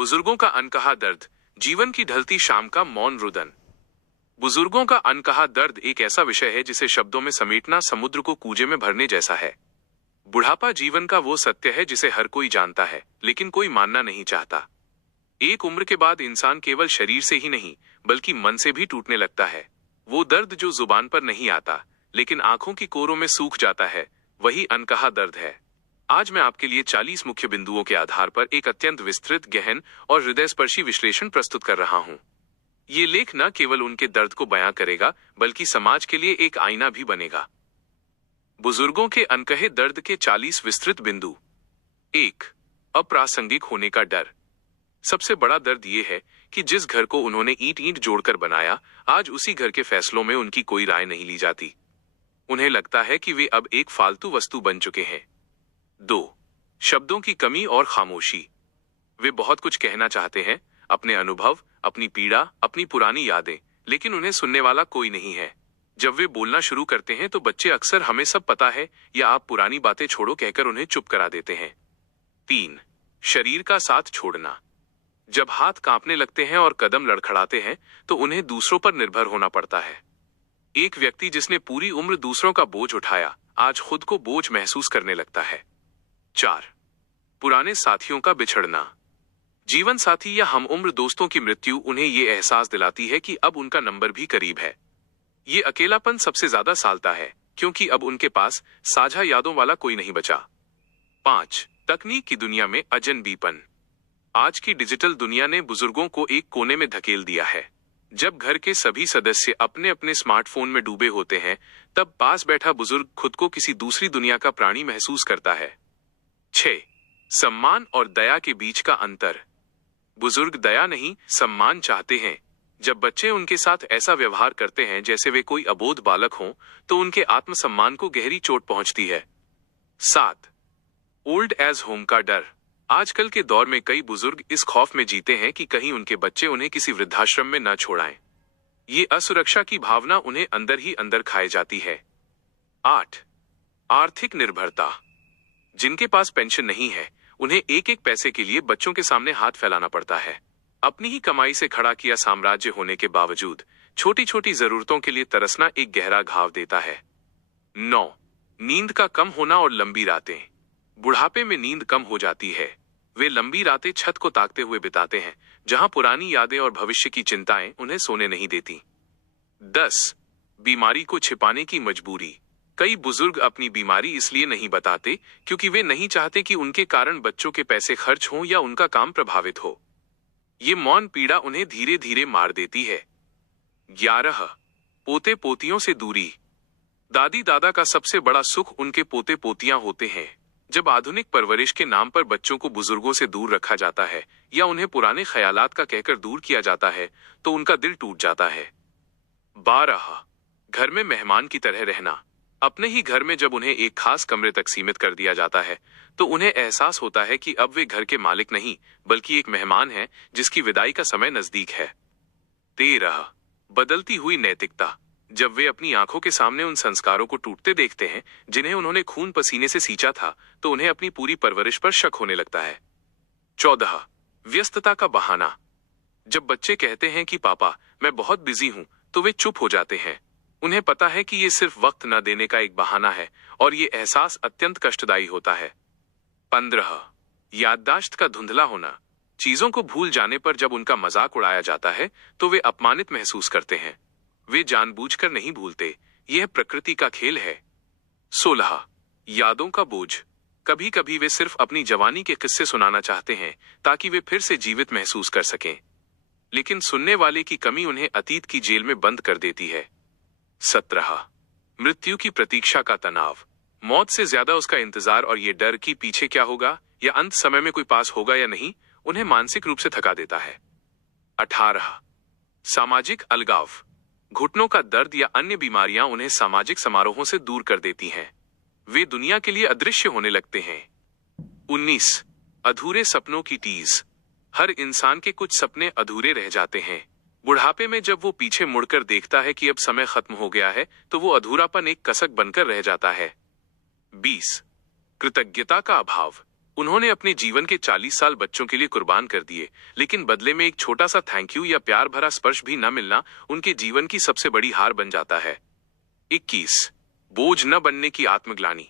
बुजुर्गों का अनकहा दर्द, जीवन की ढलती शाम का मौन रुदन। बुजुर्गों का अनकहा दर्द एक ऐसा विषय है जिसे शब्दों में समेटना समुद्र को कूजे में भरने जैसा है। बुढ़ापा जीवन का वो सत्य है जिसे हर कोई जानता है, लेकिन कोई मानना नहीं चाहता। एक उम्र के बाद इंसान केवल शरीर से ही नहीं, बल्कि मन से भी टूटने लगता है। वो दर्द जो जुबान पर नहीं आता, लेकिन आंखों की कोरों में सूख जाता है, वही अनकहा दर्द है। आज मैं आपके लिए 40 मुख्य बिंदुओं के आधार पर एक अत्यंत विस्तृत, गहन और हृदयस्पर्शी विश्लेषण प्रस्तुत कर रहा हूं। ये लेख न केवल उनके दर्द को बयां करेगा, बल्कि समाज के लिए एक आईना भी बनेगा। बुजुर्गों के अनकहे दर्द के 40 विस्तृत बिंदु। 1. अप्रासंगिक होने का डर। सबसे बड़ा दर्द यह है कि जिस घर को उन्होंने ईंट ईंट जोड़कर बनाया, आज उसी घर के फैसलों में उनकी कोई राय नहीं ली जाती। उन्हें लगता है कि वे अब एक फालतू वस्तु बन चुके हैं। 2. शब्दों की कमी और खामोशी। वे बहुत कुछ कहना चाहते हैं, अपने अनुभव, अपनी पीड़ा, अपनी पुरानी यादें, लेकिन उन्हें सुनने वाला कोई नहीं है। जब वे बोलना शुरू करते हैं तो बच्चे अक्सर "हमें सब पता है" या "आप पुरानी बातें छोड़ो" कहकर उन्हें चुप करा देते हैं। 3. शरीर का साथ छोड़ना। जब हाथ कांपने लगते हैं और कदम लड़खड़ाते हैं, तो उन्हें दूसरों पर निर्भर होना पड़ता है। एक व्यक्ति जिसने पूरी उम्र दूसरों का बोझ उठाया, आज खुद को बोझ महसूस करने लगता है। 4. पुराने साथियों का बिछड़ना। जीवन साथी या हम उम्र दोस्तों की मृत्यु उन्हें ये एहसास दिलाती है कि अब उनका नंबर भी करीब है। ये अकेलापन सबसे ज्यादा सालता है, क्योंकि अब उनके पास साझा यादों वाला कोई नहीं बचा। 5. तकनीक की दुनिया में अजनबीपन। आज की डिजिटल दुनिया ने बुजुर्गों को एक कोने में धकेल दिया है। जब घर के सभी सदस्य अपने अपने स्मार्टफोन में डूबे होते हैं, तब पास बैठा बुजुर्ग खुद को किसी दूसरी दुनिया का प्राणी महसूस करता है। 6. सम्मान और दया के बीच का अंतर। बुजुर्ग दया नहीं, सम्मान चाहते हैं। जब बच्चे उनके साथ ऐसा व्यवहार करते हैं जैसे वे कोई अबोध बालक हों, तो उनके आत्मसम्मान को गहरी चोट पहुंचती है। 7. ओल्ड एज होम का डर। आजकल के दौर में कई बुजुर्ग इस खौफ में जीते हैं कि कहीं उनके बच्चे उन्हें किसी वृद्धाश्रम में न छोड़ाएं। ये असुरक्षा की भावना उन्हें अंदर ही अंदर खाए जाती है। 8. आर्थिक निर्भरता। जिनके पास पेंशन नहीं है, उन्हें एक एक पैसे के लिए बच्चों के सामने हाथ फैलाना पड़ता है। अपनी ही कमाई से खड़ा किया साम्राज्य होने के बावजूद छोटी छोटी जरूरतों के लिए तरसना एक गहरा घाव देता है। 9. नींद का कम होना और लंबी रातें। बुढ़ापे में नींद कम हो जाती है। वे लंबी रातें छत को ताकते हुए बिताते हैं, जहां पुरानी यादें और भविष्य की चिंताएं उन्हें सोने नहीं देती। 10. बीमारी को छिपाने की मजबूरी। कई बुजुर्ग अपनी बीमारी इसलिए नहीं बताते क्योंकि वे नहीं चाहते कि उनके कारण बच्चों के पैसे खर्च हों या उनका काम प्रभावित हो। ये मौन पीड़ा उन्हें धीरे धीरे मार देती है। 11. पोते पोतियों से दूरी। दादी दादा का सबसे बड़ा सुख उनके पोते पोतियां होते हैं। जब आधुनिक परवरिश के नाम पर बच्चों को बुजुर्गों से दूर रखा जाता है या उन्हें पुराने ख्यालात का कहकर दूर किया जाता है, तो उनका दिल टूट जाता है। 12. घर में मेहमान की तरह रहना। अपने ही घर में जब उन्हें एक खास कमरे तक सीमित कर दिया जाता है, तो उन्हें एहसास होता है कि अब वे घर के मालिक नहीं, बल्कि एक मेहमान हैं जिसकी विदाई का समय नजदीक है। 13. बदलती हुई नैतिकता। जब वे अपनी आंखों के सामने उन संस्कारों को टूटते देखते हैं जिन्हें उन्होंने खून पसीने से सींचा था, तो उन्हें अपनी पूरी परवरिश पर शक होने लगता है। 14. व्यस्तता का बहाना। जब बच्चे कहते हैं कि पापा मैं बहुत बिजी हूं, तो वे चुप हो जाते हैं। उन्हें पता है कि ये सिर्फ वक्त न देने का एक बहाना है, और ये एहसास अत्यंत कष्टदायी होता है। 15. याददाश्त का धुंधला होना। चीजों को भूल जाने पर जब उनका मजाक उड़ाया जाता है, तो वे अपमानित महसूस करते हैं। वे जानबूझकर नहीं भूलते, यह प्रकृति का खेल है। 16. यादों का बोझ। कभी कभी वे सिर्फ अपनी जवानी के किस्से सुनाना चाहते हैं ताकि वे फिर से जीवित महसूस कर सकें, लेकिन सुनने वाले की कमी उन्हें अतीत की जेल में बंद कर देती है। 17. मृत्यु की प्रतीक्षा का तनाव। मौत से ज्यादा उसका इंतजार और ये डर कि पीछे क्या होगा या अंत समय में कोई पास होगा या नहीं, उन्हें मानसिक रूप से थका देता है। 18. सामाजिक अलगाव। घुटनों का दर्द या अन्य बीमारियां उन्हें सामाजिक समारोहों से दूर कर देती हैं। वे दुनिया के लिए अदृश्य होने लगते हैं। 19. अधूरे सपनों की टीज। हर इंसान के कुछ सपने अधूरे रह जाते हैं। बुढ़ापे में जब वो पीछे मुड़कर देखता है कि अब समय खत्म हो गया है, तो वो अधूरापन एक कसक बनकर रह जाता है। 20. कृतज्ञता का अभाव। उन्होंने अपने जीवन के 40 साल बच्चों के लिए कुर्बान कर दिए, लेकिन बदले में एक छोटा सा थैंक यू या प्यार भरा स्पर्श भी न मिलना उनके जीवन की सबसे बड़ी हार बन जाता है। 21 बोझ न बनने की आत्मग्लानि।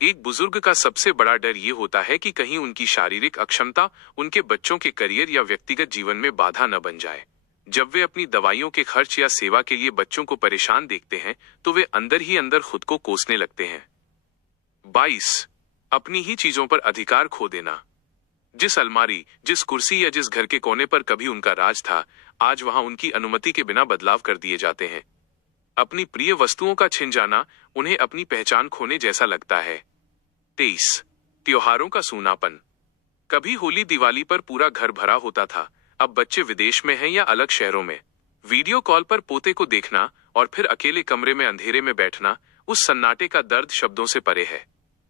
एक बुजुर्ग का सबसे बड़ा डर ये होता है कि कहीं उनकी शारीरिक अक्षमता उनके बच्चों के करियर या व्यक्तिगत जीवन में बाधा न बन जाए। जब वे अपनी दवाइयों के खर्च या सेवा के लिए बच्चों को परेशान देखते हैं तो वे अंदर ही अंदर खुद को कोसने लगते हैं। 22 अपनी ही चीजों पर अधिकार खो देना। जिस अलमारी, जिस कुर्सी या जिस घर के कोने पर कभी उनका राज था, आज वहां उनकी अनुमति के बिना बदलाव कर दिए जाते हैं। अपनी प्रिय वस्तुओं का छिन जाना उन्हें अपनी पहचान खोने जैसा लगता है। 23 त्योहारों का सूनापन। कभी होली दिवाली पर पूरा घर भरा होता था, अब बच्चे विदेश में हैं या अलग शहरों में। वीडियो कॉल पर पोते को देखना और फिर अकेले कमरे में अंधेरे में बैठना, उस सन्नाटे का दर्द शब्दों से परे है।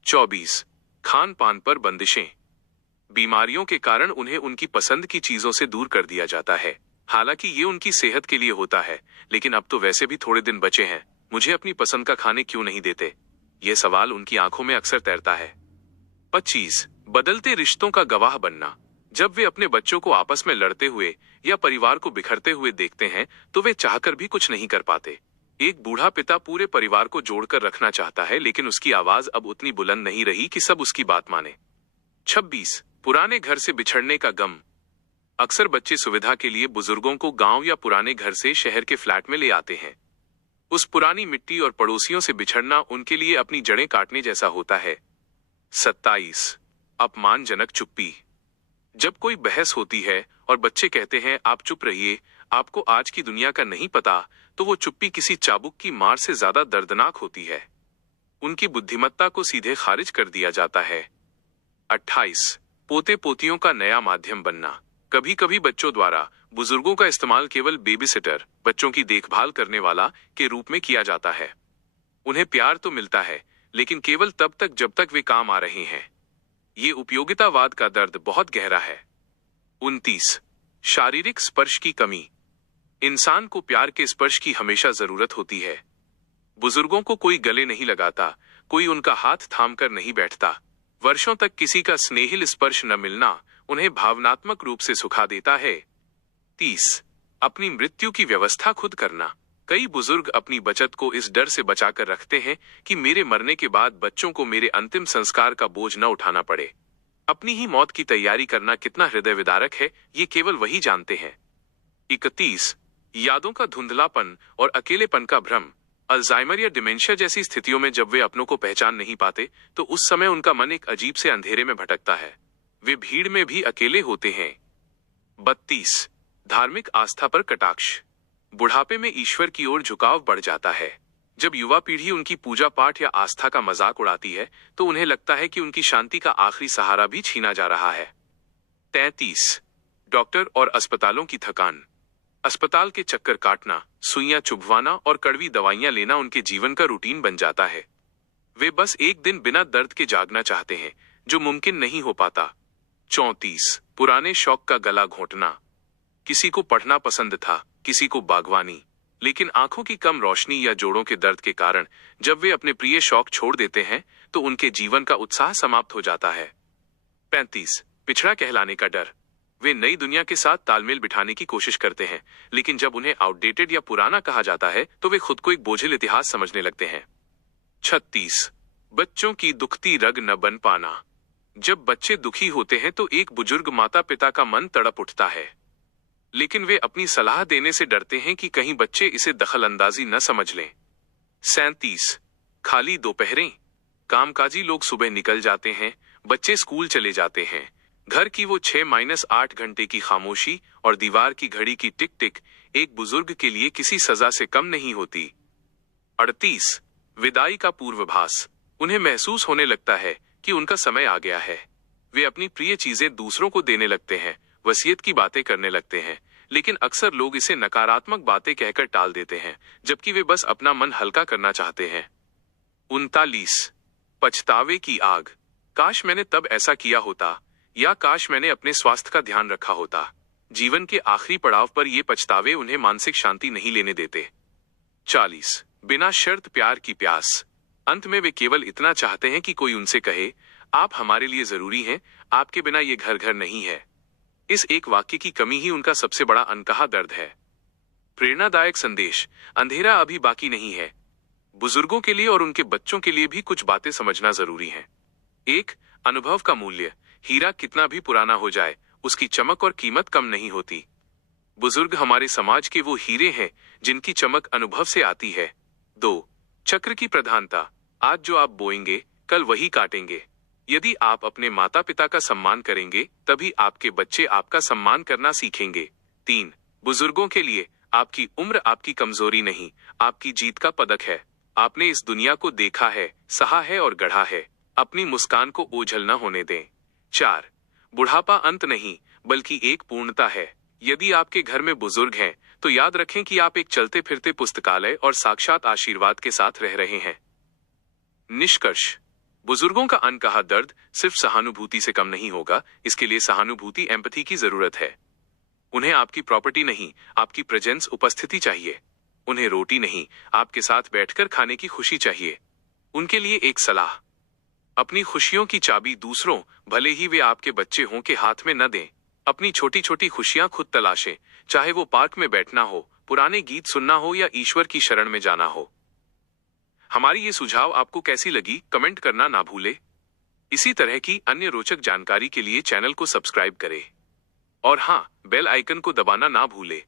24 खान पान पर बंदिशें। बीमारियों के कारण उन्हें उनकी पसंद की चीजों से दूर कर दिया जाता है। हालांकि ये उनकी सेहत के लिए होता है, लेकिन अब तो वैसे भी थोड़े दिन बचे हैं, मुझे अपनी पसंद का खाने क्यों नहीं देते? ये सवाल उनकी आंखों में अक्सर तैरता है। 25 बदलते रिश्तों का गवाह बनना। जब वे अपने बच्चों को आपस में लड़ते हुए या परिवार को बिखरते हुए देखते हैं तो वे चाहकर भी कुछ नहीं कर पाते। एक बूढ़ा पिता पूरे परिवार को जोड़कर रखना चाहता है, लेकिन उसकी आवाज अब उतनी बुलंद नहीं रही कि सब उसकी बात माने। 26 पुराने घर से बिछड़ने का गम। अक्सर बच्चे सुविधा के लिए बुजुर्गों को गांव या पुराने घर से शहर के फ्लैट में ले आते हैं। उस पुरानी मिट्टी और पड़ोसियों से बिछड़ना उनके लिए अपनी जड़ें काटने जैसा होता है। 27 अपमानजनक चुप्पी। जब कोई बहस होती है और बच्चे कहते हैं आप चुप रहिए, आपको आज की दुनिया का नहीं पता, तो वो चुप्पी किसी चाबुक की मार से ज्यादा दर्दनाक होती है। उनकी बुद्धिमत्ता को सीधे खारिज कर दिया जाता है। 28 पोते पोतियों का नया माध्यम बनना। कभी कभी बच्चों द्वारा बुजुर्गों का इस्तेमाल केवल बेबीसिटर, बच्चों की देखभाल करने वाला के रूप में किया जाता है। उन्हें प्यार तो मिलता है, लेकिन केवल तब तक जब तक वे काम आ रहे हैं। ये उपयोगितावाद का दर्द बहुत गहरा है। 29 शारीरिक स्पर्श की कमी। इंसान को प्यार के स्पर्श की हमेशा जरूरत होती है। बुजुर्गों को कोई गले नहीं लगाता, कोई उनका हाथ थामकर नहीं बैठता। वर्षों तक किसी का स्नेहिल स्पर्श न मिलना उन्हें भावनात्मक रूप से सुखा देता है। 30 अपनी मृत्यु की व्यवस्था खुद करना। कई बुजुर्ग अपनी बचत को इस डर से बचाकर रखते हैं कि मेरे मरने के बाद बच्चों को मेरे अंतिम संस्कार का बोझ न उठाना पड़े। अपनी ही मौत की तैयारी करना कितना हृदय विदारक है, ये केवल वही जानते हैं। 31 यादों का धुंधलापन और अकेलेपन का भ्रम। अल्जाइमर या डिमेंशिया जैसी स्थितियों में जब वे अपनों को पहचान नहीं पाते तो उस समय उनका मन एक अजीब से अंधेरे में भटकता है। वे भीड़ में भी अकेले होते हैं। 32 धार्मिक आस्था पर कटाक्ष। बुढ़ापे में ईश्वर की ओर झुकाव बढ़ जाता है। जब युवा पीढ़ी उनकी पूजा पाठ या आस्था का मजाक उड़ाती है तो उन्हें लगता है कि उनकी शांति का आखिरी सहारा भी छीना जा रहा है। 33 डॉक्टर और अस्पतालों की थकान। अस्पताल के चक्कर काटना, सुइयां चुभवाना और कड़वी दवाइयां लेना उनके जीवन का रूटीन बन जाता है। वे बस एक दिन बिना दर्द के जागना चाहते हैं, जो मुमकिन नहीं हो पाता। 34 पुराने शौक का गला घोंटना। किसी को पढ़ना पसंद था, किसी को बागवानी, लेकिन आंखों की कम रोशनी या जोड़ों के दर्द के कारण जब वे अपने प्रिय शौक छोड़ देते हैं तो उनके जीवन का उत्साह समाप्त हो जाता है। 35 पिछड़ा कहलाने का डर। वे नई दुनिया के साथ तालमेल बिठाने की कोशिश करते हैं, लेकिन जब उन्हें आउटडेटेड या पुराना कहा जाता है तो वे खुद को एक बोझिल इतिहास समझने लगते हैं। 36 बच्चों की दुखती रग न बन पाना। जब बच्चे दुखी होते हैं तो एक बुजुर्ग माता पिता का मन तड़प उठता है, लेकिन वे अपनी सलाह देने से डरते हैं कि कहीं बच्चे इसे दखलंदाजी न समझ लें। 37 खाली दोपहरें। कामकाजी लोग सुबह निकल जाते हैं, बच्चे स्कूल चले जाते हैं। घर की वो 6-8 घंटे की खामोशी और दीवार की घड़ी की टिक टिक एक बुजुर्ग के लिए किसी सजा से कम नहीं होती। 38 विदाई का पूर्वाभास। उन्हें महसूस होने लगता है कि उनका समय आ गया है। वे अपनी प्रिय चीजें दूसरों को देने लगते हैं, वसीयत की बातें करने लगते हैं, लेकिन अक्सर लोग इसे नकारात्मक बातें कहकर टाल देते हैं, जबकि वे बस अपना मन हल्का करना चाहते हैं। 39 पछतावे की आग। काश मैंने तब ऐसा किया होता, या काश मैंने अपने स्वास्थ्य का ध्यान रखा होता। जीवन के आखिरी पड़ाव पर ये पछतावे उन्हें मानसिक शांति नहीं लेने देते। 40 बिना शर्त प्यार की प्यास। अंत में वे केवल इतना चाहते हैं कि कोई उनसे कहे, आप हमारे लिए जरूरी हैं, आपके बिना ये घर घर नहीं है। इस एक वाक्य की कमी ही उनका सबसे बड़ा अनकहा दर्द है। प्रेरणादायक संदेश, अंधेरा अभी बाकी नहीं है। बुजुर्गों के लिए और उनके बच्चों के लिए भी कुछ बातें समझना जरूरी हैं। एक, अनुभव का मूल्य। हीरा कितना भी पुराना हो जाए, उसकी चमक और कीमत कम नहीं होती। बुजुर्ग हमारे समाज के वो हीरे हैं जिनकी चमक अनुभव से आती है। दो, चक्र की प्रधानता। आज जो आप बोएंगे, कल वही काटेंगे। यदि आप अपने माता पिता का सम्मान करेंगे, तभी आपके बच्चे आपका सम्मान करना सीखेंगे। तीन, बुजुर्गों के लिए आपकी उम्र आपकी कमजोरी नहीं, आपकी जीत का पदक है। आपने इस दुनिया को देखा है, सहा है और गढ़ा है। अपनी मुस्कान को ओझल न होने दें। चार, बुढ़ापा अंत नहीं, बल्कि एक पूर्णता है। यदि आपके घर में बुजुर्ग हैं, तो याद रखें कि आप एक चलते फिरते पुस्तकालय और साक्षात आशीर्वाद के साथ रह रहे हैं। निष्कर्ष, बुजुर्गों का अनकहा दर्द सिर्फ सहानुभूति से कम नहीं होगा। इसके लिए सहानुभूति, एम्पैथी की जरूरत है। उन्हें आपकी प्रॉपर्टी नहीं, आपकी प्रेजेंस, उपस्थिति चाहिए। उन्हें रोटी नहीं, आपके साथ बैठकर खाने की खुशी चाहिए। उनके लिए एक सलाह, अपनी खुशियों की चाबी दूसरों, भले ही वे आपके बच्चे हों, के हाथ में न दें। अपनी छोटी छोटी खुशियां खुद तलाशें, चाहे वो पार्क में बैठना हो, पुराने गीत सुनना हो या ईश्वर की शरण में जाना हो। हमारी ये सुझाव आपको कैसी लगी, कमेंट करना ना भूले। इसी तरह की अन्य रोचक जानकारी के लिए चैनल को सब्सक्राइब करें और हाँ, बेल आइकन को दबाना ना भूले।